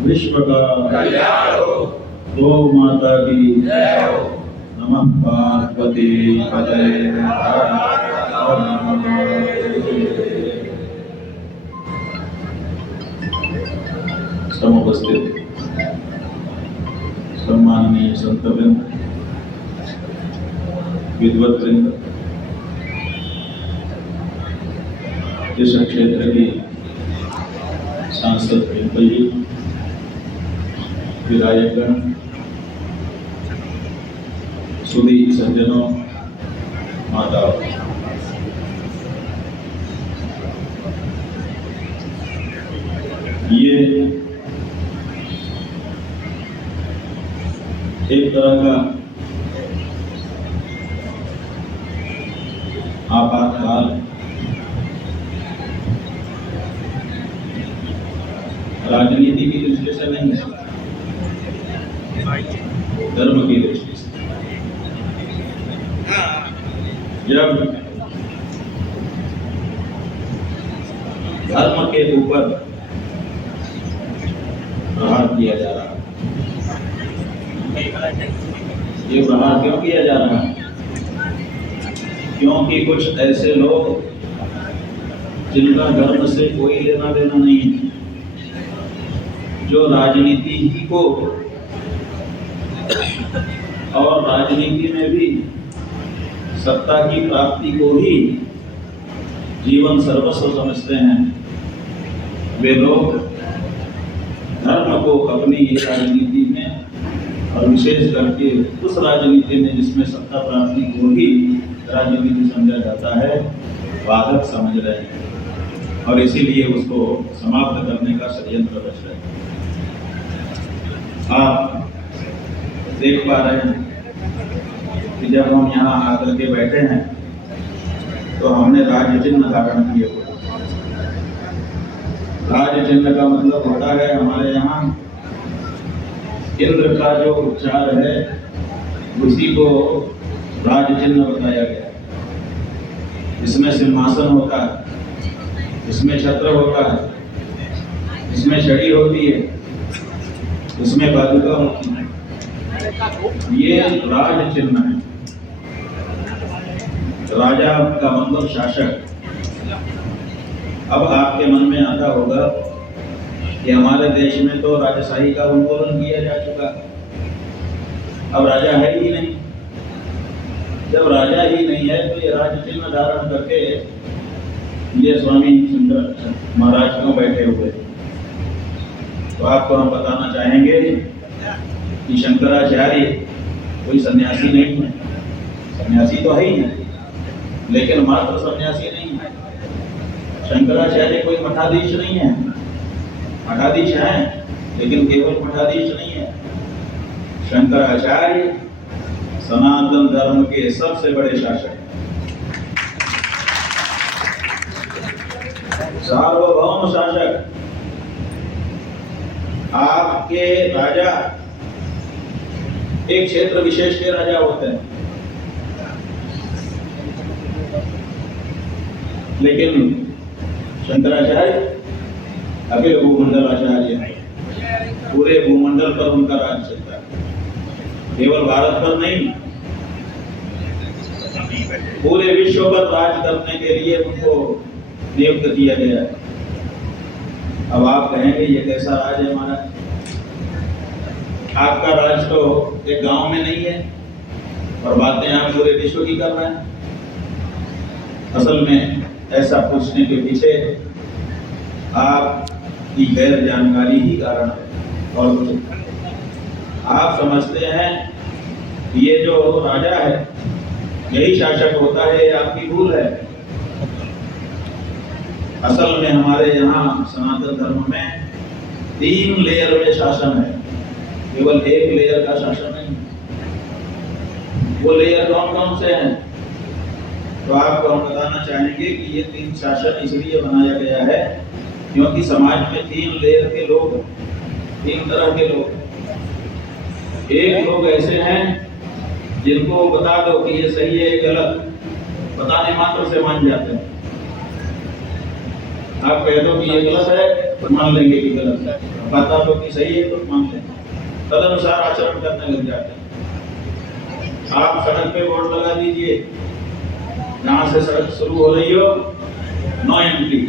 विश्व का कल्याण हो। गौ माता की जय हो। नमः पार्वती पतये समुपस्थित सम्माननीय संतवृंद, विद्वद्वृंद, इस क्षेत्र की सांसद पिंपल जी, विधायकगण, सुधी सज्जनों, माताओं, ये एक तरह का आपातकाल राजनीति की दृष्टि से नहीं है, धर्म की दृष्टि से। जब धर्म के ऊपर प्रहार किया जा रहा है, ये प्रहार क्यों किया जा रहा है? क्योंकि कुछ ऐसे लोग जिनका धर्म से कोई लेना देना नहीं है, जो राजनीति ही को और राजनीति में भी सत्ता की प्राप्ति को ही जीवन सर्वस्व समझते हैं, वे लोग धर्म को अपनी राजनीति में और विशेष करके उस राजनीति में जिसमें सत्ता प्राप्ति को ही राजनीति समझा जाता है, बाधक समझ रहे हैं और इसीलिए उसको समाप्त करने का षड्यंत्र रच रहे हैं। आप देख पा रहे हैं कि जब हम यहाँ आकर के बैठे हैं तो हमने राज चिन्ह धारण किए हुए। राज चिन्ह का मतलब होता है हमारे यहाँ इंद्र का जो उच्चार है उसी को राज चिन्ह बताया गया। इसमें सिंहासन होता है, इसमें छत्र होता है, इसमें छड़ी होती है, इसमें पादुका होती है। ये राज चिन्ह है। राजा का मतलब शासक। अब आपके मन में आता होगा कि हमारे देश में तो राजशाही का उन्मूलन किया जा चुका, अब राजा है ही नहीं। जब राजा ही नहीं है तो ये राज चिन्ह धारण करके ये स्वामी शंकर महाराज क्यों बैठे हुए? तो आपको हम बताना चाहेंगे कि शंकराचार्य कोई सन्यासी नहीं है। सन्यासी तो है ही है, लेकिन मात्र सन्यासी नहीं है। शंकराचार्य कोई मठाधीश नहीं है। मठाधीश हैं लेकिन केवल मठाधीश नहीं है। शंकराचार्य सनातन धर्म के सबसे बड़े शासक, सार्वभौम शासक। आपके राजा एक क्षेत्र विशेष के राजा होते हैं, लेकिन शंकराचार्य अखिल भूमंडल आचार्य है। पूरे भूमंडल पर उनका राज चलता है, केवल भारत पर नहीं, पूरे विश्व पर राज करने के लिए उनको नियुक्त किया गया है। अब आप कहेंगे ये कैसा राज है हमारा? आपका राज तो एक गांव में नहीं है और बातें आप पूरे विश्व की कर रहे हैं। असल में ऐसा पूछने के पीछे आपकी गैर जानकारी ही कारण है और कुछ। आप समझते हैं ये जो राजा है यही शासक होता है, आपकी भूल है। असल में हमारे यहाँ सनातन धर्म में 3 लेयर में शासन है, केवल एक लेयर का शासन नहीं। वो लेयर कौन कौन से हैं? तो आपको हम बताना चाहेंगे कि ये 3 शासन इसलिए बनाया गया है क्योंकि समाज में 3 लेयर के लोग, 3 तरह के लोग। एक लोग ऐसे हैं जिनको बता दो कि ये सही है, गलत, बताने मात्र से मान जाते हैं। आप कह दो कि ये गलत है तो मान लेंगे कि गलत है, पता तो कि सही है तो मान लेंगे, तदनुसार आचरण करने लग जाते हैं। आप सड़क पे बोर्ड लगा दीजिए, जहाँ से सड़क शुरू हो रही हो नो एंट्री,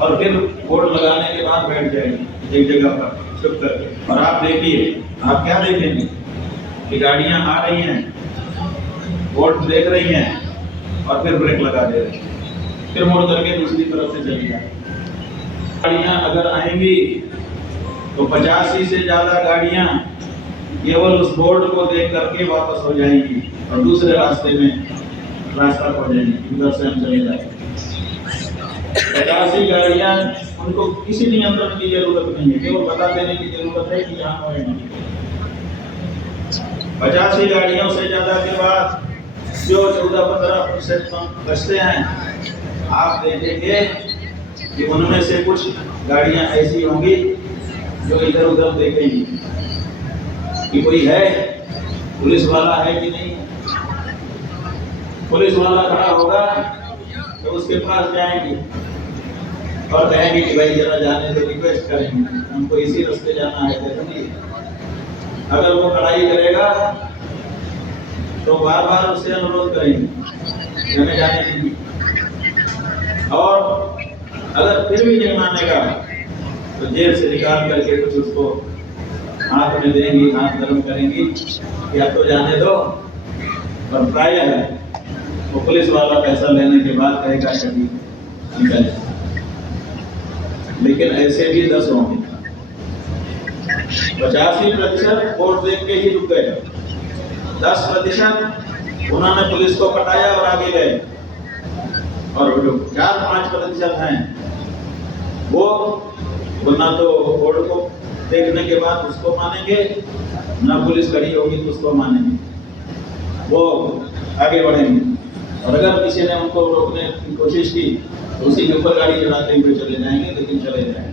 और फिर बोर्ड लगाने के बाद बैठ जाएगी एक जगह पर चुप करके, और आप देखिए, आप क्या देखेंगे कि गाड़ियां आ रही हैं, बोर्ड देख रही हैं और फिर ब्रेक लगा दे रही हैं, फिर मुड़ करके दूसरी तरफ से चली जाए। गाड़ियां अगर आएंगी तो 50 से ज्यादा गाड़ियां केवल उस बोर्ड को देख करके वापस हो जाएंगी और दूसरे रास्ते में रास्ता खो जाएंगी, उधर से हम चले जाएंगे। 50 गाड़ियां, उनको किसी नियंत्रण की जरूरत नहीं है, केवल बता देने की जरूरत है कि यहाँ होएगा। 50 गाड़ियों से ज्यादा के बाद जो 14-15% बचते हैं, आप देखेंगे कि उनमें से कुछ गाड़ियां ऐसी होंगी जो इधर उधर देखेंगी कि कोई है, पुलिस वाला है कि नहीं। पुलिस वाला खड़ा होगा तो उसके पास जाएंगे और कहेंगे कि भाई जरा जाने दो, रिक्वेस्ट करेंगे, हमको इसी रास्ते जाना है, देखिए। अगर वो कड़ाई करेगा तो बार बार उससे अनुरोध करेंगे हमें जाने दीजिए, और अगर फिर भी नहीं मानेगा तो जेब से निकाल करके कुछ उसको हाथ में देंगी, हाथ गर्म करेंगी कि आप तो जाने दो। और प्राय है वो पुलिस वाला पैसा लेने के बाद कहेगा कभी निकल, लेकिन ऐसे भी 10 होंगे। 85% वोट देख के ही रुक गए, 10% उन्होंने पुलिस को पटाया और आगे गए, और जो 4-5% हैं वो ना तो वोट को देखने के बाद उसको मानेंगे, ना पुलिस खड़ी होगी तो उसको मानेंगे, वो आगे बढ़ेंगे। और अगर किसी ने उनको रोकने की कोशिश की तो उसी के ऊपर गाड़ी चढ़ाते हुए चले जाएंगे, लेकिन चले जाएंगे,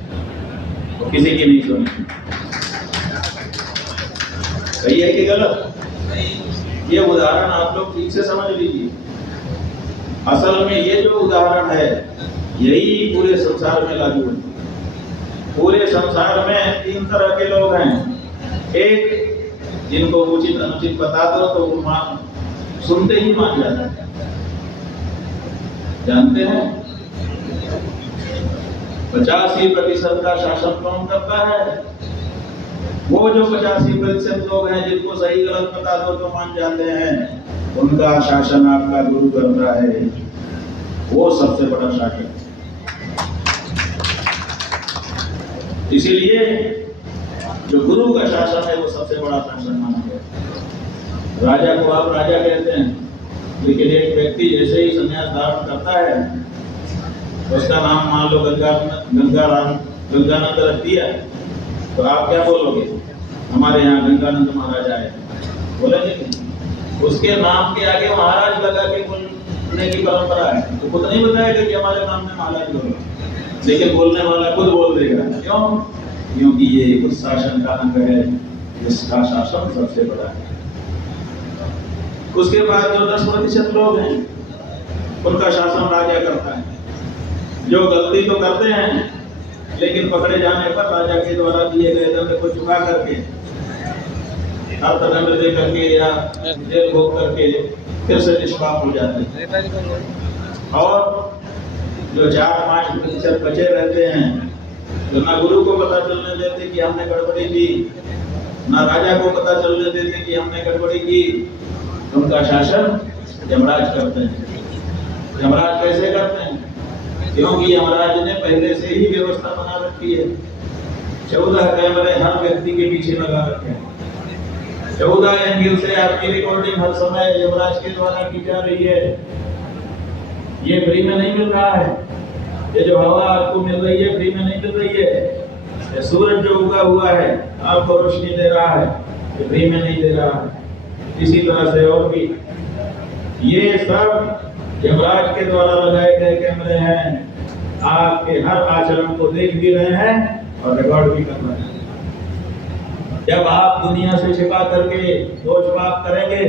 तो किसी की नहीं सुनेंगे। सही है कि गलत? ये उदाहरण आप लोग ठीक से समझ लीजिए। असल में ये जो उदाहरण है यही पूरे संसार में लागू है। पूरे संसार में 3 तरह के लोग हैं। एक, जिनको उचित अनुचित बता दो तो वो सुनते ही मान जाते हैं। जानते हैं 85% का शासन कौन करता है? वो जो 85% लोग हैं जिनको सही गलत बता दो तो मान जाते हैं, उनका शासन आपका गुरु करता है। वो सबसे बड़ा शासन। इसीलिए जो गुरु का शासन है वो सबसे बड़ा शासन माना गया। राजा को आप राजा कहते हैं, लेकिन एक व्यक्ति जैसे ही संन्यास धारण करता है, उसका नाम मान लो गंगानंद रख दिया, तो आप क्या बोलोगे? हमारे यहाँ गंगानंद महाराज आए, बोलेंगे? उसके नाम के आगे महाराज लगा के बोलने की परंपरा है, तो खुद नहीं बताएगा कि हमारे नाम में महाराज बोलो, लेकिन बोलने वाला खुद बोल देगा। क्यों? क्योंकि ये उस शासन का अंग है जिसका शासन सबसे बड़ा है। उसके बाद जो 10% लोग हैं उनका शासन राजा करता है, जो गलती तो करते हैं लेकिन पकड़े जाने पर राजा के द्वारा दिए गए दंड को चुका करके, अर्थदंड दे करके या जेल भोग करके फिर से निष्पाप हो जाते हैं। और जो 4-5% बचे रहते हैं, तो ना गुरु को पता चलने देते कि हमने गड़बड़ी की, ना राजा को पता चलने देते कि हमने गड़बड़ी की, उनका शासन यमराज करते हैं। यमराज कैसे करते हैं? क्योंकि यमराज ने पहले से ही व्यवस्था बना रखी है। 14 कैमरे हर व्यक्ति के पीछे लगा रखे हैं। 14 एंगल से आपकी रिकॉर्डिंग हर समय यमराज के द्वारा की जा रही है। ये फ्री में नहीं मिल रहा है। ये जो हवा आपको मिल रही है फ्री में नहीं मिल रही है। ये सूरज जो उगा हुआ है आपको रोशनी दे रहा है, ये फ्री में नहीं दे रहा है। इसी तरह से और भी ये सब यमराज के द्वारा लगाए गए कैमरे हैं। आपके हर आचरण को देख भी रहे हैं और रिकॉर्ड भी कर रहे हैं। जब आप दुनिया से छिपा करके दोष पाप करेंगे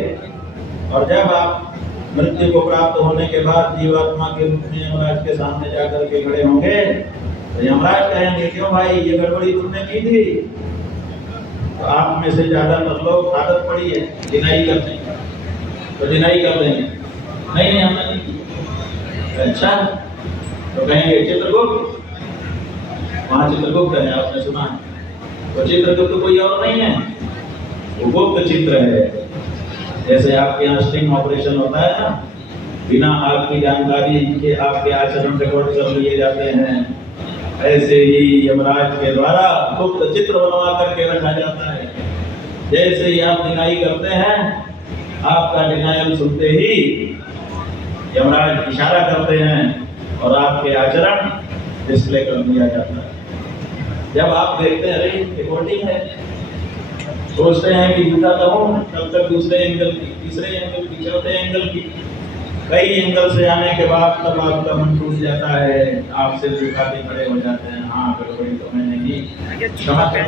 और जब आप मृत्यु को प्राप्त होने के बाद जीवात्मा के रूप में यमराज के सामने जाकर के खड़े होंगे, तो यमराज कहेंगे क्यों भाई ये गड़बड़ी तुमने की थी? तो आप में से ज्यादातर लोग आदत पड़ी है डिनाई करने की, तो डिनाई कर देंगे नहीं नहीं हमने नहीं की। अच्छा तो कहेंगे चित्रगुप्त, वहां चित्रगुप्त है आपने सुना है, तो चित्रगुप्त कोई और नहीं है, वो गुप्त चित्र है। जैसे आपके यहाँ स्टिंग ऑपरेशन होता है ना, बिना आपकी जानकारी के आपके आचरण रिकॉर्ड कर लिए जाते हैं, ऐसे ही यमराज के द्वारा गुप्त चित्र बनवा करके रखा जाता है। जैसे ही आप डिनाई करते हैं, आपका डिनायल सुनते ही यमराज इशारा करते हैं और आपके आचरण डिस्प्ले कर दिया जाता है। जब आप देखते हैं अरे रिकॉर्डिंग है, सोचते हैं कि झूठा कहूं, तब तक दूसरे एंगल की, तीसरे एंगल की, चौथे एंगल की, कई एंगल से आने के बाद तब आपका मन टूट जाता है, आप सिर झुका के खड़े हो जाते हैं। हाँ गड़बड़ी तो मैंने की, क्षमा कर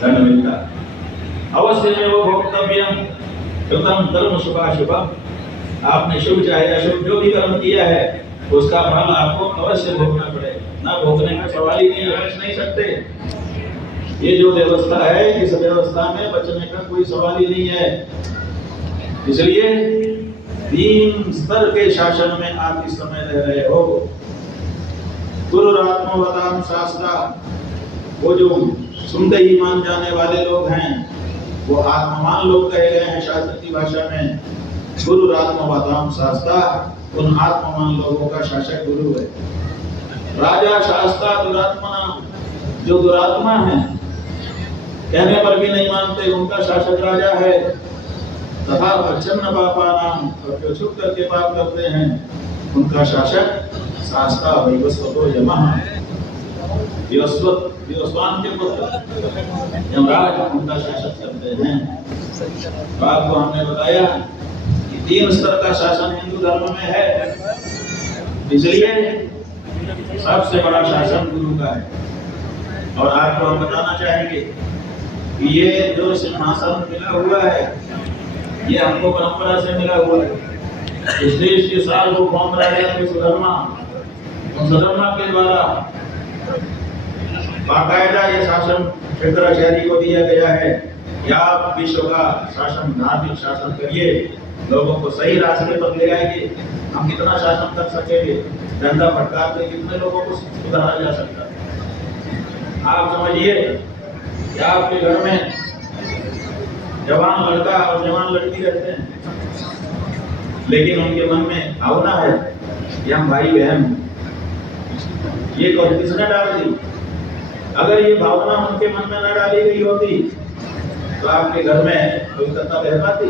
धन मिलता अवश्य में वो भोक्तव्यम कृतम कर्म शुभाशुभ। आपने शुभ चाहे अशुभ जो भी कर्म किया है उसका फल आपको अवश्य भोगना पड़ेगा, ना भोगने का सवाल ही नहीं, बच नहीं सकते। ये जो व्यवस्था है इस व्यवस्था में बचने का कोई सवाल ही नहीं है। इसलिए 3 स्तर के शासन में आप इस समय रह रहे हो। गुरुरात्मवताम शास्त्रा, वो जो सुनते ही मान जाने वाले लोग हैं वो आत्मवान लोग कहे गए हैं शास्त्र की भाषा में। गुरुरात्मवताम शास्त्रा, उन आत्मवान लोगों का शासक गुरु है। राजा शास्त्रा दुरात्मा, जो दुरात्मा है कहने पर भी नहीं मानते, उनका शासक राजा है। तथा प्रच्छन्न पापानाम, और जो छुप करके पाप करते हैं उनका शासक शास्त्रा वैवस्वतो यमः, विवस्वान के पुत्र यमराज उनका शासक करते हैं। तो आपको हमने बताया कि 3 स्तर का शासन हिंदू धर्म में है, इसलिए सबसे बड़ा शासन गुरु का है। और आपको हम बताना चाहेंगे कि ये जो सिंहासन मिला हुआ है ये हमको परंपरा से मिला हुआ है। इस देश के साल को कौन राजा थे सुधर्मा, सुधर्मा के द्वारा बाकायदा ये शासन शंकराचार्य को दिया गया है कि आप विश्व का शासन, धार्मिक शासन करिए, लोगों को सही रास्ते पर ले आएंगे। हम कितना शासन कर सकेंगे, डंडा फटकार के कितने लोगों को सुधारा जा सकता है। आप समझिए कि आपके घर में जवान लड़का और जवान लड़की रहते हैं, लेकिन उनके मन में भावना है कि हम भाई बहन, ये किसने डाल दी? अगर ये भावना उनके मन में न डाली गई होती तो आपके घर में पवित्रता रह पाती?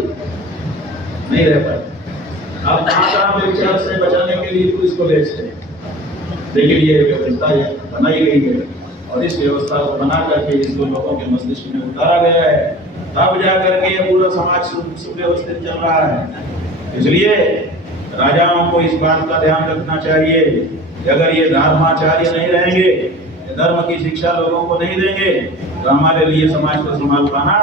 नहीं रह पाती। अब कहाँ व्यभिचार से बचाने के लिए पुलिस को भेजते हैं, लेकिन ये व्यवस्था बनाई गई है और इस व्यवस्था को बना करके इसको लोगों के मस्तिष्क में उतारा गया है, तब जा करके ये पूरा समाज सुव्यवस्थित चल रहा है। इसलिए राजाओं को इस बात का ध्यान रखना चाहिए कि अगर ये धर्माचार्य नहीं रहेंगे, धर्म की शिक्षा लोगों को नहीं देंगे, तो हमारे लिए समाज को संभाल पाना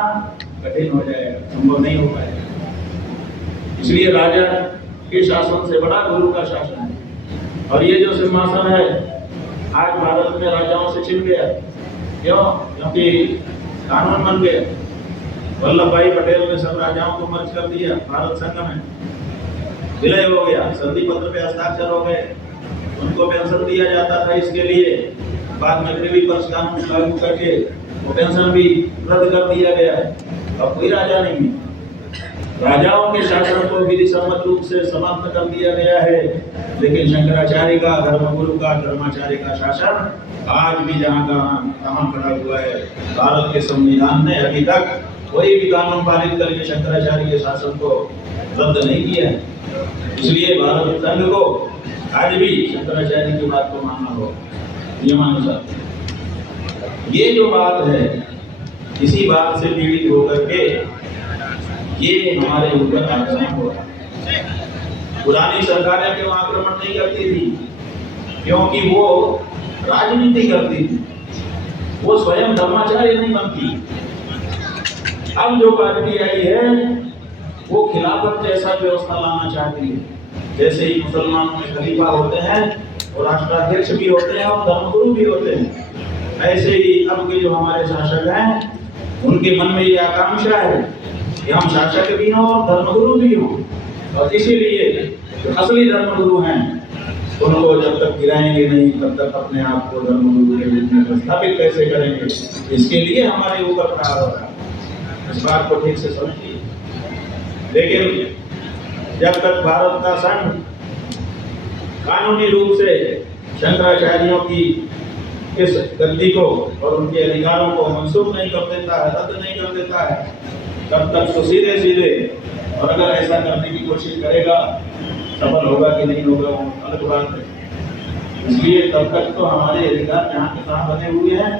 कठिन हो जाएगा, संभव नहीं हो पाएगा। इसलिए राजा के शासन से बड़ा गुरु का शासन है। और ये जो सिंहासन है आज भारत में राजाओं से छिन गया। क्यों? क्योंकि कानून बन गया। वल्लभ भाई पटेल ने सब राजाओं को मर्ज कर दिया, भारत संघ में विलय हो गया, संधि पत्र पे हस्ताक्षर हो गए, उनको पेंशन दिया जाता था इसके लिए। बाद में प्रिवी पर्स कानून लागू करके वो पेंशन भी रद्द कर दिया गया। अब कोई राजा नहीं है। राजाओं के शासन को विधि सम्मत रूप से समाप्त कर दिया गया है, लेकिन शंकराचार्य का, धर्मगुरु का, धर्माचार्य का शासन आज भी जहाँ कहाँ खड़ा हुआ है। भारत के संविधान ने अभी तक कोई भी कानून पारित करके शंकराचार्य के शासन को रद्द नहीं किया है। इसलिए भारत संघ को आज भी शंकराचार्य की बात को मानना होगा नियमानुसार। ये जो बात है, इसी बात से पीड़ित होकर के ये हमारे ऊपर आक्रमण हो रहा है। पुरानी सरकारें क्यों आक्रमण नहीं करती थी? क्योंकि वो राजनीति करती थी, वो स्वयं धर्माचार्य नहीं बनती। अब जो पार्टी आई है वो खिलाफत जैसा व्यवस्था लाना चाहती है। जैसे ही मुसलमानों में खलीफा होते हैं और राष्ट्राध्यक्ष भी होते हैं और धर्मगुरु भी होते हैं, ऐसे ही अब के जो हमारे शासक हैं उनके मन में ये आकांक्षा है कि हम शासक भी हों और धर्मगुरु भी हों, और इसीलिए जो असली धर्मगुरु हैं उनको जब तक गिराएंगे नहीं तब तक अपने आप को धर्मगुरु के रूप में प्रस्थापित कैसे करेंगे, इसके लिए हमारे ऊपर प्रहार हो रहा है। इस बात को ठीक से समझिए। लेकिन जब तक भारत का संघ कानूनी रूप से शंकराचार्यों की इस गद्दी को और उनके अधिकारों को मंसूख नहीं कर देता है, रद्द नहीं कर देता है, तब तक तो सीधे सीधे, और अगर ऐसा करने की कोशिश करेगा सफल होगा कि नहीं होगा वो अलग बात है। इसलिए तब तक तो हमारे अधिकार जहाँ के तहाँ बने हुए हैं,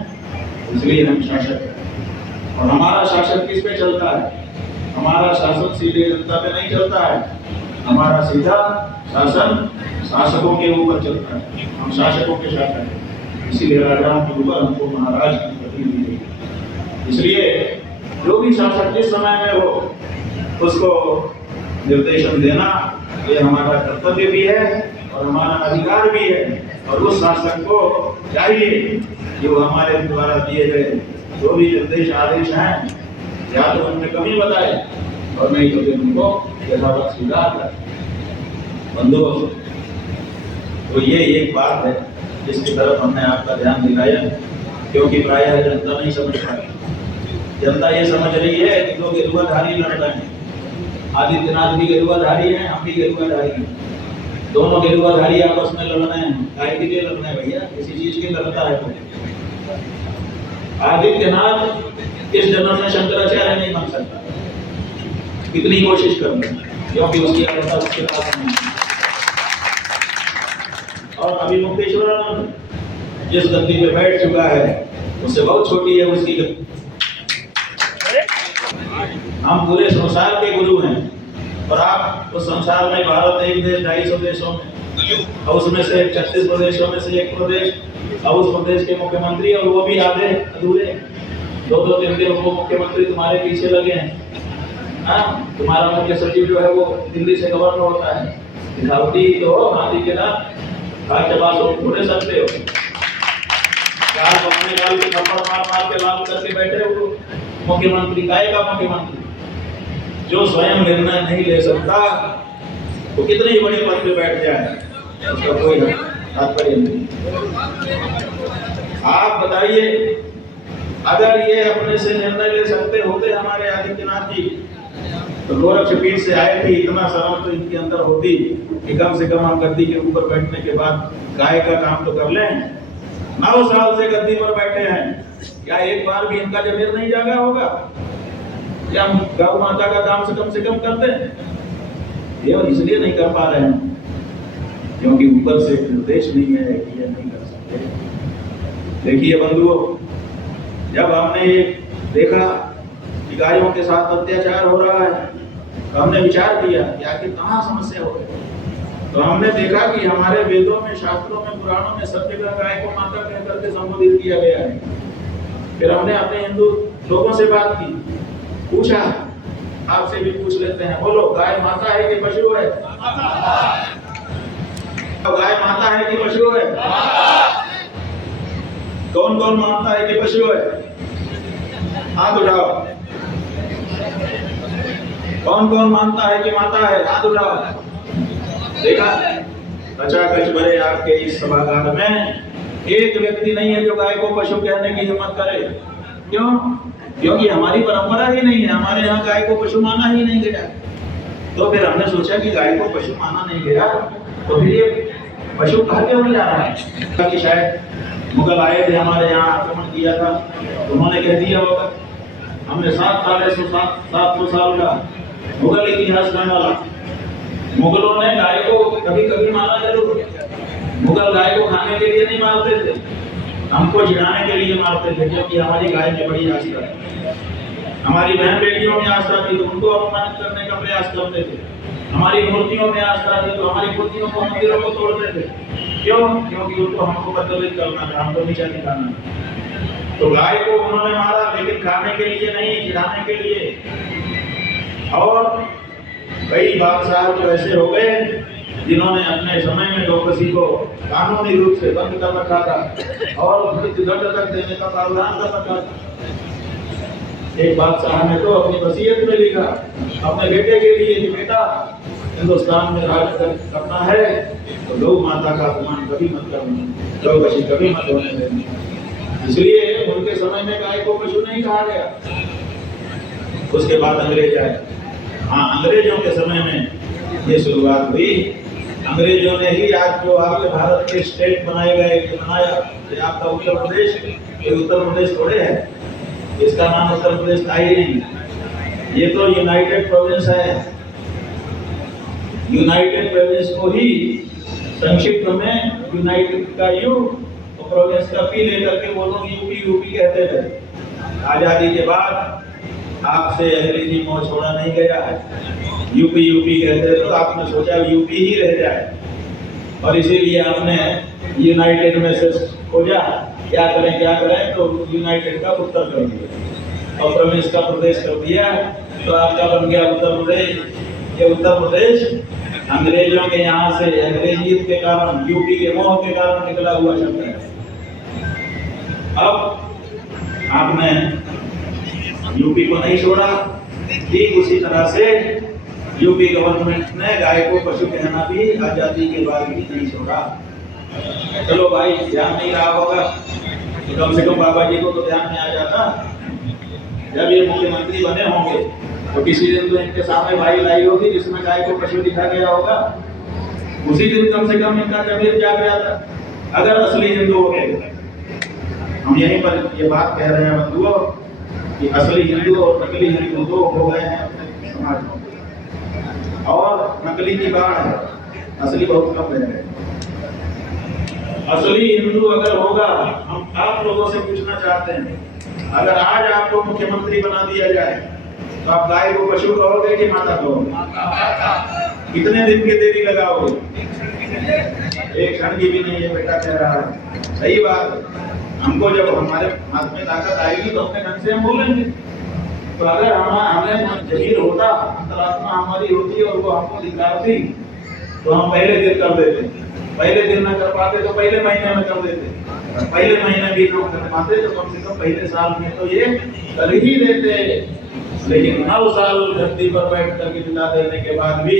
इसलिए हम शासक हैं। और हमारा शासन किस पे चलता है? हमारा शासन सीधे जनता पे नहीं चलता है, हमारा सीधा शासन शासकों के ऊपर चलता है। हम शासकों के शासक हैं, इसीलिए राजाओं के ऊपर हमको महाराज की गति दी गई। इसलिए जो भी शासक जिस समय में हो उसको निर्देशन देना ये हमारा कर्तव्य भी है और हमारा अधिकार भी है। और उस शासक को चाहिए कि वो हमारे द्वारा दिए गए जो भी निर्देश आदेश हैं या तो उनमें कमी बताए और नहीं तो फिर उनको यथावत सुधार करें। बंधुओं, तो ये एक बात है जिसकी तरफ हमने आपका ध्यान दिलाया, क्योंकि प्रायः जनता नहीं समझ पाती। जनता ये समझ रही है कि लोग गेरुआधारी लड़ रहे हैं, आदित्यनाथ भी गेरुआधारी हैं, हम भी गेरुआधारी हैं, दोनों गेरुआधारी आपस में लड़ रहे हैं। काय के लिए लड़ रहे हैं भैया? किसी चीज के लड़ता है तो आदित्यनाथ इस जन्म में शंकराचार्य नहीं बन सकता, कितनी कोशिश कर लें, क्योंकि उसकी अवस्था उसके पास नहीं। और अभी मुक्तेश्वर जिस गद्दी पे बैठ चुका है उससे बहुत छोटी है उसकी गद्दी। हम पूरे संसार के गुरु हैं और आप उस संसार में भारत एक देश 250 देशों में, और उसमें से 36 प्रदेशों में से एक प्रदेश, और उस प्रदेश के मुख्यमंत्री, और वो भी आधे अधूरे, 2-2 3 उप मुख्यमंत्री तुम्हारे पीछे लगे हैं। हाँ, तुम्हारा मुख्य सचिव जो है वो दिल्ली से गवर्नर होता है। दिखावटी तो हो, हाथी के नाम चबासो छोड़े सकते हो, चार अपने लाल के थप्पड़ मार के लाल करके बैठे हो मुख्यमंत्री। काय का मुख्यमंत्री? जो स्वयं निर्णय नहीं ले सकता तो कितने बड़े पद पे बैठ जाए, उसका कोई तात्पर्य नहीं। आप बताइए, अगर ये अपने से निर्णय ले सकते होते हमारे आदित्यनाथ जी, तो गोरक्ष पीठ से आए थे, इतना शर्म तो इनके अंदर होती कि कम से कम हम गद्दी के ऊपर बैठने के बाद गाय का काम तो कर लें। 9 साल से गद्दी पर बैठे हैं, क्या एक बार भी इनका जमीर नहीं जागा होगा? क्या हम गौ माता का काम से कम करते हैं? ये इसलिए नहीं कर पा रहे हैं क्योंकि ऊपर से निर्देश नहीं है कि ये नहीं कर सकते। देखिए बंधुओं, जब हमने ये देखा कि गायों के साथ अत्याचार हो रहा है तो हमने विचार किया कि आखिर कहाँ समस्या हो रही है। तो हमने देखा कि हमारे वेदों में, शास्त्रों में, पुराणों में सब जगह गाय को माता कह करके संबोधित किया गया है। फिर हमने अपने हिंदू लोगों से बात की, पूछा, आपसे भी पूछ लेते हैं, बोलो गाय माता है कि पशु है? गाय माता है कि पशु है? कौन कौन मानता है कि पशु है? हाथ उठाओ। कौन कौन मानता है कि माता है? हाथ उठाओ। देखा, कचाकच भरे आपके इस सभागार में एक व्यक्ति नहीं है जो गाय को पशु कहने की हिम्मत करे। क्यों? क्योंकि हमारी परंपरा ही नहीं है, हमारे यहाँ गाय को पशु माना ही नहीं गया। तो फिर हमने सोचा कि गाय को पशु माना नहीं गया तो फिर ये पशु कहा क्यों जा रहा है? कि शायद मुगल आए थे हमारे यहाँ, आक्रमण किया था, उन्होंने कह दिया होगा। हमने 700 साल का मुगल इतिहास का वाला, मुगलों ने गाय को कभी कभी मारा जरूर। मुगल गाय को खाने के लिए नहीं मारते थे, हमको जिलाने के लिए मारते थे, क्योंकि हमारी गाय में बड़ी आस्था है। हमारी बहन बेटियों में आस्था थी तो उनको अपमानित करने का प्रयास करते थे। हमारी मूर्तियों में आस्था थी तो हमारी मूर्तियों को, मंदिरों को तोड़ते थे। क्यों? क्योंकि उनको हमको प्रज्वलित करना था, हमको नीचा दिखाना था। तो गाय को उन्होंने मारा, लेकिन खाने के लिए नहीं, जिलाने के लिए। और कई बादशाह तो ऐसे हो गए जिन्होंने अपने समय में डोकसी को कानूनी रूप से बंद कर रखा था और दंड तक देने का प्रावधान कर रखा था। एक बादशाह ने तो अपनी वसीयत में लिखा अपने बेटे के लिए कि बेटा हिंदुस्तान में राज करना है तो गौ माता का अपमान कभी मत करना, डोकसी कभी मत होने देना। इसलिए उनके समय में गाय को पशु नहीं कहा गया। उसके बाद अंग्रेज आए। हाँ, अंग्रेजों के समय में ये शुरुआत हुई। अंग्रेजों ने ही आज जो आपके भारत के स्टेट बनाए गए बनाया, ये आपका उत्तर प्रदेश, ये उत्तर प्रदेश थोड़े है, इसका नाम उत्तर प्रदेश था ही नहीं। ये तो यूनाइटेड प्रोविंस है। यूनाइटेड प्रोविंस को ही संक्षिप्त में यूनाइटेड का यू और प्रोविंस का पी लेकर के वो लोग यूपी यूपी कहते थे। आजादी के बाद आपसे अंग्रेजी मोह छोड़ा नहीं गया है। यूपी यूपी कहते हैं तो आपने सोचा यूपी ही रह जाए और इसीलिए आपने यूनाइटेड में से खोजा क्या करें तो यूनाइटेड का उत्तर कर दिया और प्रोविंस का प्रदेश कर दिया तो आपका बन गया उत्तर प्रदेश। ये उत्तर प्रदेश अंग्रेजों के यहाँ से अंग्रेजियत के कारण, यूपी के मोह के कारण निकला हुआ शब्द है। अब आपने यूपी को नहीं छोड़ा, ठीक उसी तरह से यूपी गवर्नमेंट ने गाय को पशु कहना भी आजादी के बाद भी नहीं छोड़ा। चलो भाई, ध्यान नहीं रहा होगा तो कम से कम बाबा जी को तो ध्यान में आ जाता। जब ये मुख्यमंत्री बने होंगे तो किसी दिन तो इनके सामने भाई लाई होगी जिसमें गाय को पशु लिखा गया होगा। उसी दिन कम से कम इनका जमीर जाग जाता अगर असली हिंदू हो गए। हम यहीं पर ये बात कह रहे हैं बंधुओं कि असली हिंदू और नकली हिंदू दो हो गए हैं अपने समाज में, और नकली की बात है, असली बहुत कम है। असली हिंदू अगर होगा, हम आप लोगों से पूछना चाहते हैं, अगर आज आपको मुख्यमंत्री बना दिया जाए तो आप गाय को पशु कहोगे कि माता कहोगे? कितने दिन की देरी लगाओगे? एक क्षण की भी नहीं। ये बेटा कह रहा है, सही बात है। हमको जब हमारे हाथ में ताकत आएगी तो अपने ढंग से हम बोलेंगे। तो अगर हमें जमीर होता, अंतरात्मा हमारी होती और वो हमको दिखाती तो हम पहले दिन कर देते। पहले दिन न कर पाते तो पहले महीने में कर देते। पहले महीने भी न कर पाते तो कम से कम पहले साल में तो ये कर ही देते। लेकिन 9 साल धरती पर बैठ कर के बिता देने के बाद भी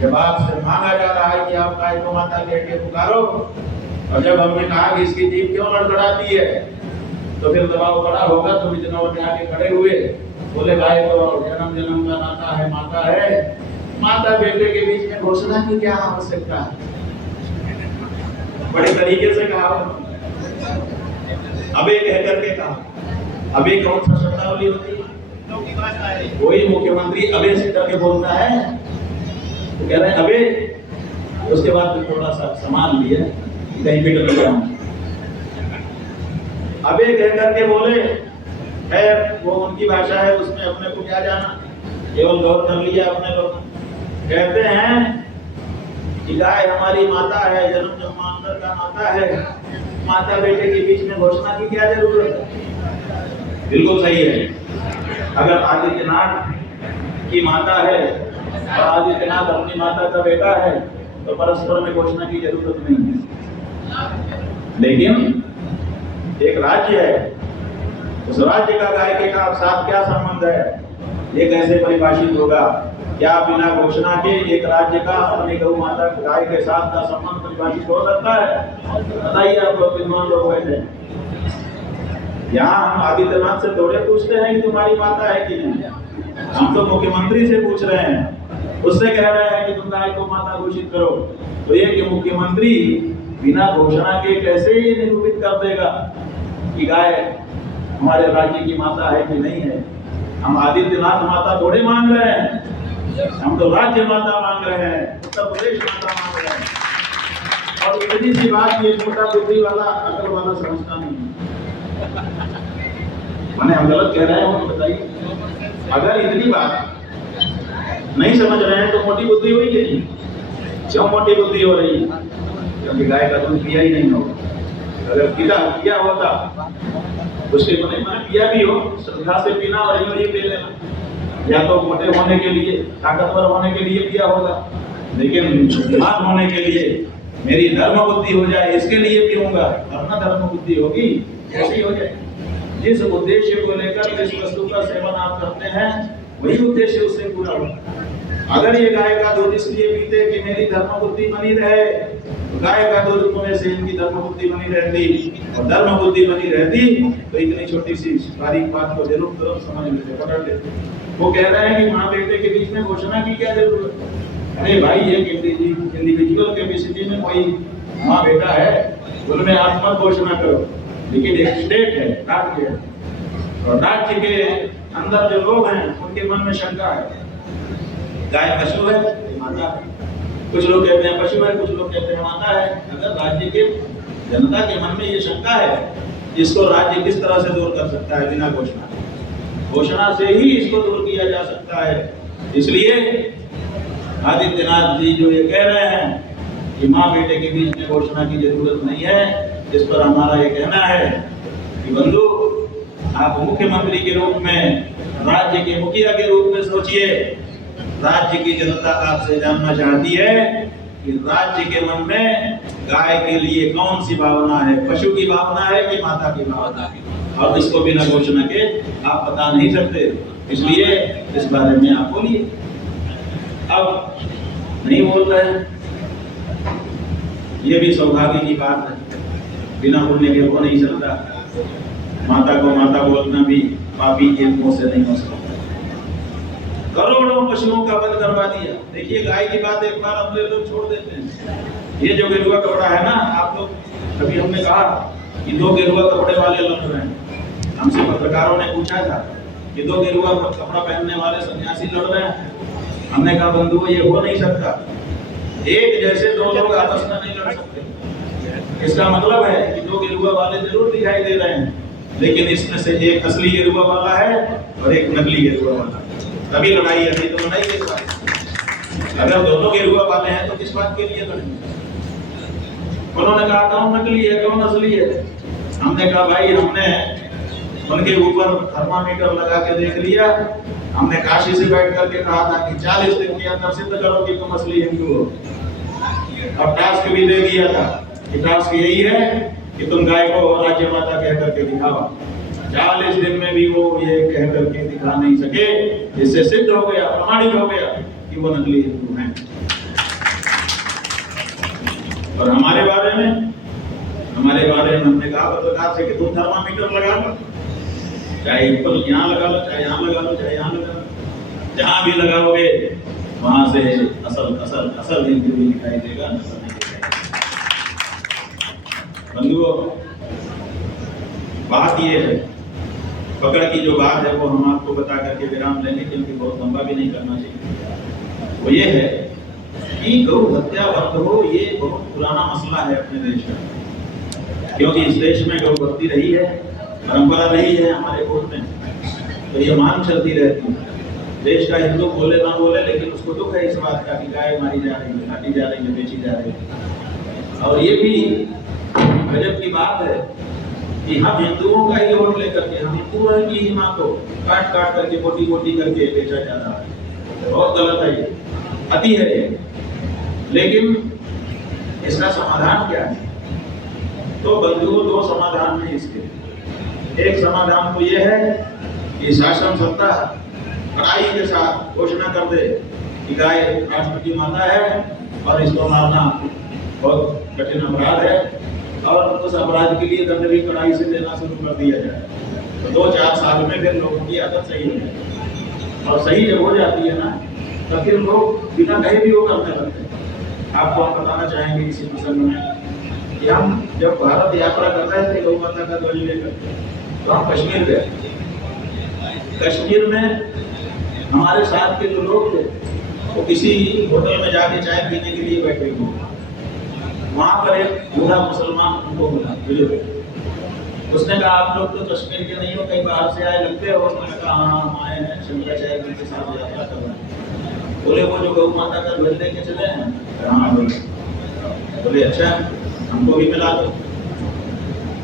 जब आपसे मांगा जा रहा है कि आप गाय को माता कह के पुकारो, और जब हमने कहा कि इसकी जीभ क्यों लड़खड़ाती है तो फिर दबाव बड़ा होगा। तो विजनौर में आके खड़े हुए, बोले गाय तो जन्म जन्म का नाता है, माता है। माता बेटे के बीच में घोषणा की क्या आवश्यकता है? बड़े तरीके से कहा, अबे कह करके कहा। अबे कौन सा शब्दावली होती है? कोई मुख्यमंत्री अबे से करके बोलता है तो कह रहे हैं अबे, उसके बाद थोड़ा सा सामान लिया कहीं भी डर गया। अबे कह करके बोले है, वो उनकी भाषा है, उसमें अपने को क्या जाना, केवल गौर कर लिया अपने लोग। कहते हैं कि गाय हमारी माता है, जन्म जन्मांतर का नाता है, माता बेटे के बीच में घोषणा की क्या जरूरत है? बिल्कुल सही है। अगर आदित्यनाथ की माता है और आदित्यनाथ अपनी माता का बेटा है तो परस्पर में घोषणा की जरूरत नहीं है। लेकिन एक राज्य है, उस राज्य का गाय के साथ क्या संबंध है, ये कैसे परिभाषित होगा? क्या बिना घोषणा के एक राज्य का अपनी गौ माता गाय के साथ का संबंध परिभाषित हो सकता है? बताइए आप लोग, विद्वान लोग बैठे। यहाँ हम आदित्यनाथ से थोड़े पूछते हैं कि तुम्हारी माता है कि नहीं, हम तो मुख्यमंत्री से पूछ रहे हैं। उससे कह रहे हैं कि तुम गाय को माता घोषित करो। तो ये कि मुख्यमंत्री बिना घोषणा के कैसे ये निरूपित कर देगा कि गाय हमारे राज्य की माता है कि नहीं है? हम आदित्यनाथ माता थोड़े मांग रहे हैं, हम तो राज्य माता मांग रहे हैं, उत्तर प्रदेश माता मांग रहे हैं। और इतनी सी बात ये मोटा बुद्धि वाला अकल वाला समझता नहीं। मैंने हम गलत कह रहे हैं? बताइए, अगर इतनी बात नहीं समझ रहे हैं तो मोटी बुद्धि हुई कि नहीं? क्यों मोटी बुद्धि हो रही है? क्योंकि गाय का दूध पिया ही नहीं होगा। अगर पिया होता उसके को नहीं, मैंने पिया भी हो, श्रद्धा से पीना और ये पी लेना। या तो मोटे होने के लिए, ताकतवर होने के लिए पिया होगा, लेकिन बुद्धिमान होने के लिए मेरी धर्म बुद्धि हो जाए इसके लिए पीऊंगा, वरना धर्म बुद्धि होगी ऐसी हो जाए। जिस उद्देश्य को लेकर जिस वस्तु का सेवन आप करते हैं वही उद्देश्य उससे पूरा होगा। अगर ये गाय का दूध इसलिए पीते कि मेरी धर्म बुद्धि बनी रहे, तो गाय का दूध पीने से इनकी धर्म बुद्धि बनी रहती, और धर्म बुद्धि बनी रहती तो इतनी छोटी सी बारीक बात को जरूर तरफ समझ लेते, पकड़ लेते। वो कह रहे हैं कि माँ बेटे के बीच में घोषणा की क्या जरूरत है? अरे भाई ये इंडिविजुअल कैपेसिटी में कोई माँ बेटा है, उनमें आप मत घोषणा करो, लेकिन एक स्टेट है, राज्य है, और राज्य के अंदर जो लोग हैं उनके मन में शंका है। गाय पशु है, माता है। कुछ लोग कहते हैं पशु है, कुछ लोग कहते हैं माता है। अगर राज्य के जनता के मन में ये शंका है, इसको राज्य किस तरह से दूर कर सकता है? बिना घोषणा। घोषणा से ही इसको दूर किया जा सकता है। इसलिए आदित्यनाथ जी जो ये कह रहे हैं कि माँ बेटे के बीच में घोषणा की जरूरत नहीं है, इस पर हमारा ये कहना है कि बंधु, आप मुख्यमंत्री के रूप में, राज्य के मुखिया के रूप में सोचिए। राज्य की जनता आपसे जानना चाहती है कि राज्य के मन में गाय के लिए कौन सी भावना है, पशु की भावना है कि माता की भावना है, और इसको बिना घोषणा के आप बता नहीं सकते। इसलिए इस बारे में आप बोलिए। अब नहीं बोल रहे हैं, ये भी सौभाग्य की बात है, बिना बोलने के हो नहीं सकता। माता को माता बोलना भी पापी के मुंह से नहीं हो सकता। करोड़ों पशुओं का वध करवा दिया। देखिए गाय की बात एक बार हम लोग छोड़ देते हैं। ये जो गेरुआ कपड़ा है ना, आप लोग, कभी हमने कहा कि 2 गेरुआ कपड़े वाले लड़ रहे हैं। हमसे पत्रकारों ने पूछा था कि 2 गेरुआ कपड़ा पहनने वाले सन्यासी लड़ रहे हैं। हमने कहा बंधु ये हो नहीं सकता, एक जैसे 2 लोग आपस में नहीं लड़ सकते। इसका मतलब है कि 2 गेरुआ वाले जरूर दिखाई दे रहे हैं, लेकिन इसमें से एक असली गेरुआ वाला है और एक नकली गेरुआ वाला, तभी लड़ाई है, नहीं तो लड़ाई के बाद। अगर दोनों गेरुआ वाले हैं तो किस बात के लिए लड़ेंगे? उन्होंने कहा कौन नकली है कौन असली है। हमने कहा भाई हमने उनके ऊपर थर्मामीटर लगा के देख लिया। हमने काशी से बैठ करके कहा था कि 40 दिन के अंदर सिद्ध करो कि तुम असली हिंदू हो। अब टास्क भी दे दिया था कि टास्क यही है कि तुम गाय को राज्य माता कह करके दिखाओ। 40 दिन में भी वो ये कह करके दिखा नहीं सके। इससे सिद्ध हो गया, प्रमाणित हो गया कि वो नकली हिंदू हैं। और हमारे बारे में हमने कहा पत्रकार से कि तुम थर्मामीटर लगा लो, चाहे ऊपर यहाँ लगा लो, चाहे यहाँ लगा लो, चाहे यहाँ लगा लो, जहाँ भी लगाओगे वहां से असल हिंदू भी दिखाई देगा। बंधुओं, बात ये है, पकड़ की जो बात है वो हम आपको बता करके विराम लेंगे, क्योंकि बहुत लंबा भी नहीं करना चाहिए। वो ये है कि गौ हत्या बंद हो, ये बहुत पुराना मसला है अपने देश में, क्योंकि इस देश में गौ बढ़ती रही है, परंपरा रही है हमारे कोर्ट में, तो ये मांग चलती रहती है। देश का हिंदू बोले ना बोले, लेकिन उसको दुख है इस बात का कि गाय मारी जा रही है, काटी जा रही है, बेची जा रही है। और ये भी गजब की बात है कि हम हिंदुओं का ही वोट लेकर के, हम हिंदुओं की ही माँ को काट काट करके मोटी मोटी करके बेचा जा रहा है। बहुत गलत है, ये अति है ये। लेकिन इसका समाधान क्या है? तो बंधुओं, 2 समाधान है इसके। एक समाधान तो ये है कि शासन सत्ता कड़ाई के साथ घोषणा कर दे कि गाय राष्ट्र की माता है और इसको मारना बहुत कठिन अपराध है, और उस अपराध के लिए दंड भी कड़ाई से देना शुरू कर दिया जाए। तो 2-4 साल में फिर लोगों की आदत सही हो जाए, और सही जब हो जाती है ना, तो फिर लोग बिना कहे भी वो करने लगते हैं। आपको हम बताना चाहेंगे इसी प्रसंग में कि हम जब भारत यात्रा कर रहे थे गौ माता का ध्वज लेकर, तो हम कश्मीर गए। कश्मीर में हमारे साथ के जो लोग थे वो किसी होटल में जाके चाय पीने के लिए बैठे हुए। वहां पर एक बूढ़ा मुसलमान उनको मिला, उसने कहा आप लोग तो कश्मीर के नहीं हो, कहीं बाहर से आए लगते हो। मैंने कहा हाँ हम आए हैं शंकराचार्य जी के साथ यात्रा कर रहे हैं। बोले वो जो गौ माता का ध्वज लेके चले हैं? हाँ। बोले अच्छा हमको भी मिला दो।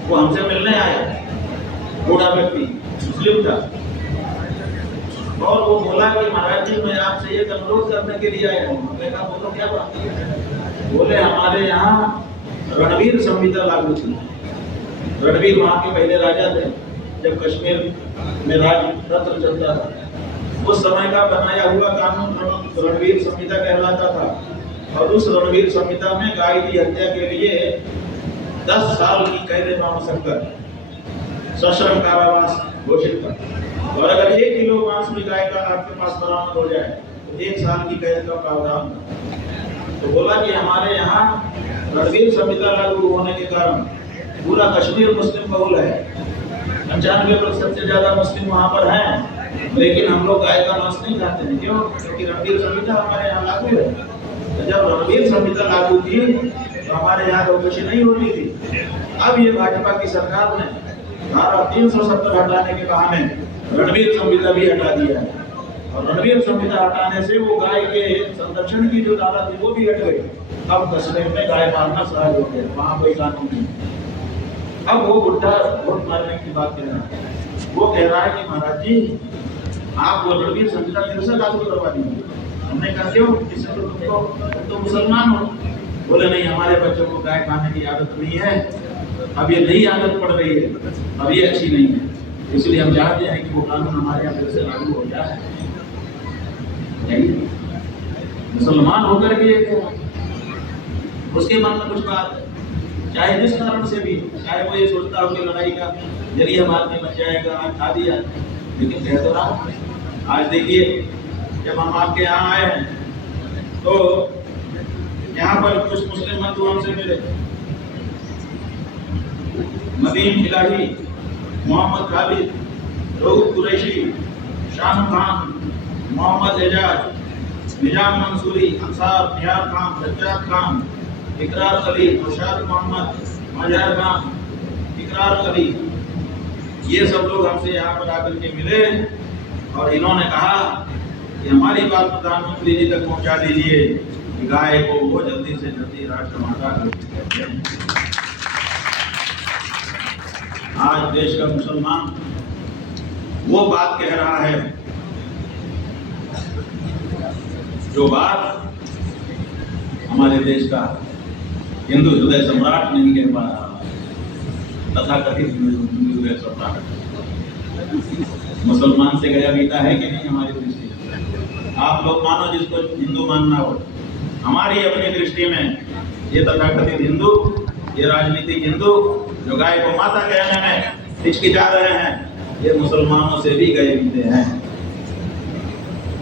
वो हमसे मिलने आया, बूढ़ा व्यक्ति, मुस्लिम था। और वो बोला कि महाराज जी मैं आपसे एक अनुरोध करने के लिए आया हूँ। मैंने कहा बोलो क्या बात है? बोले हमारे यहाँ रणवीर संहिता लागू थी। रणवीर वहाँ के पहले राजा थे जब कश्मीर में राज तंत्र चलता था। उस समय का बनाया हुआ कानून रणवीर संहिता कहलाता था और उस रणवीर संहिता में गाय की हत्या के लिए 10 साल की कैद मांग सश्रम कारावास घोषित था और अगर 1 किलो मांस भी गाय का आपके पास बरामद हो जाए तो 1 साल की कैद का प्रावधान था। तो बोला कि हमारे यहाँ रणवीर संहिता लागू होने के कारण पूरा कश्मीर मुस्लिम बहुल है, 95% से ज्यादा मुस्लिम वहाँ पर हैं, लेकिन हम लोग गाय का मांस नहीं खाते हैं। क्यों? क्योंकि रणवीर संहिता हमारे यहाँ लागू है। तो जब रणवीर संहिता लागू थी तो हमारे यहाँ रोकशी नहीं होती थी। अब ये भाजपा की सरकार ने धारा 370 हटाने के बहाने रणवीर संहिता भी हटा दिया है और रणवीर संहिता हटाने से वो गाय के संरक्षण की जो धारा थी वो भी हट गई। अब कश्मीर में गाय मारना सहज हो गया, वहाँ कोई कानून नहीं। अब वो बुढ़ा वोट मारने की बात कह रहा है, वो कह रहा है कि महाराज जी आप वो रणवीर संहिता फिर से लागू करवा दीजिए। हमने कहा क्यों? इससे तुम तो मुसलमान हो। बोले नहीं, हमारे बच्चों को गाय खाने की आदत नहीं है, अब ये नई आदत पड़ रही है, अब ये अच्छी नहीं है, इसलिए हम चाहते हैं कि वो कानून हमारे यहाँ फिर से लागू हो जाए। मुसलमान होकर के उसके मन में कुछ बात है, चाहे जिस कारण से भी, चाहे वो ये सोचता हो कि लड़ाई का जरिया बाद में बच जाएगा, खा दिया, लेकिन कह तो रहा। आज देखिए जब हम आपके यहाँ आए हैं तो यहाँ पर कुछ मुस्लिम बंधु हमसे मिले, नदीम इलाही, मोहम्मद खालिद, रोहित कुरैशी, शाह खान, मोहम्मद एजाज, निजाम मंसूरी, अंसार, निहार खान, सज्जाद खान, इकरार अली, मुशाद मोहम्मद, मजहर खान, इकरार अली, ये सब लोग हमसे यहाँ पर आकर के मिले और इन्होंने कहा कि हमारी बात प्रधानमंत्री जी तक पहुँचा दीजिए कि गाय को वो जल्दी से जल्दी राष्ट्रमाता कहते हैं। आज देश का मुसलमान वो बात कह रहा है जो बात हमारे देश का हिंदू हृदय सम्राट नहीं कह पा रहा, तथाकथित हिंदू हृदय सम्राट। मुसलमान से गया बीता है कि नहीं हमारी दृष्टि में? आप लोग मानो जिसको हिंदू मानना हो, हमारी अपनी दृष्टि में ये तथाकथित हिंदू, ये राजनीतिक हिंदू जो गाय को माता कहने में हिचकिचा रहे हैं, ये मुसलमानों से भी गए बीते हैं।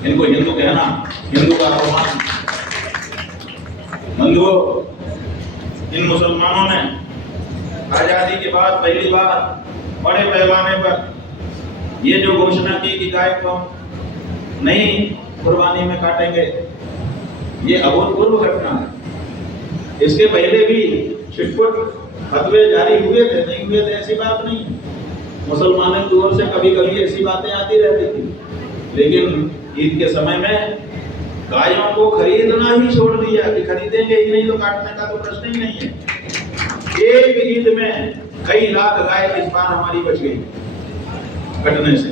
इनको हिंदू कहना हिंदू का अपमान। बंधुओं, इन मुसलमानों ने आजादी के बाद पहली बार बड़े पैमाने पर ये जो घोषणा की कि गाय को नहीं कुर्बानी में काटेंगे, ये अभूतपूर्व घटना है। इसके पहले भी छिटपुट फतवे जारी हुए थे, नहीं हुए थे ऐसी बात नहीं। मुसलमानों की ओर से कभी कभी ऐसी बातें आती रहती थी, लेकिन ईद के समय में गायों को खरीदना ही छोड़ दिया कि खरीदेंगे ही नहीं तो काटने का तो प्रश्न ही नहीं है। एक ईद में कई लाख गाय इस बार हमारी बच गई कटने से।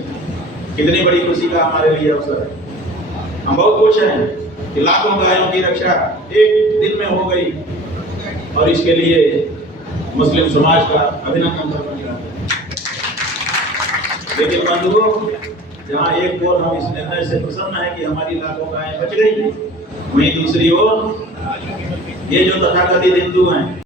कितनी बड़ी खुशी का हमारे लिए अवसर है। हम बहुत खुश हैं कि लाखों गायों की रक्षा एक दिन में हो गई और इसके लिए मुस्लिम समाज का अभिनंदन करना चाहते हैं। लेकिन बंधुओं, जहाँ एक ओर हम इस निर्णय से प्रसन्न है कि हमारी लाखों गायें बच गई, वहीं दूसरी ओर ये जो तथाकथित हिंदू हैं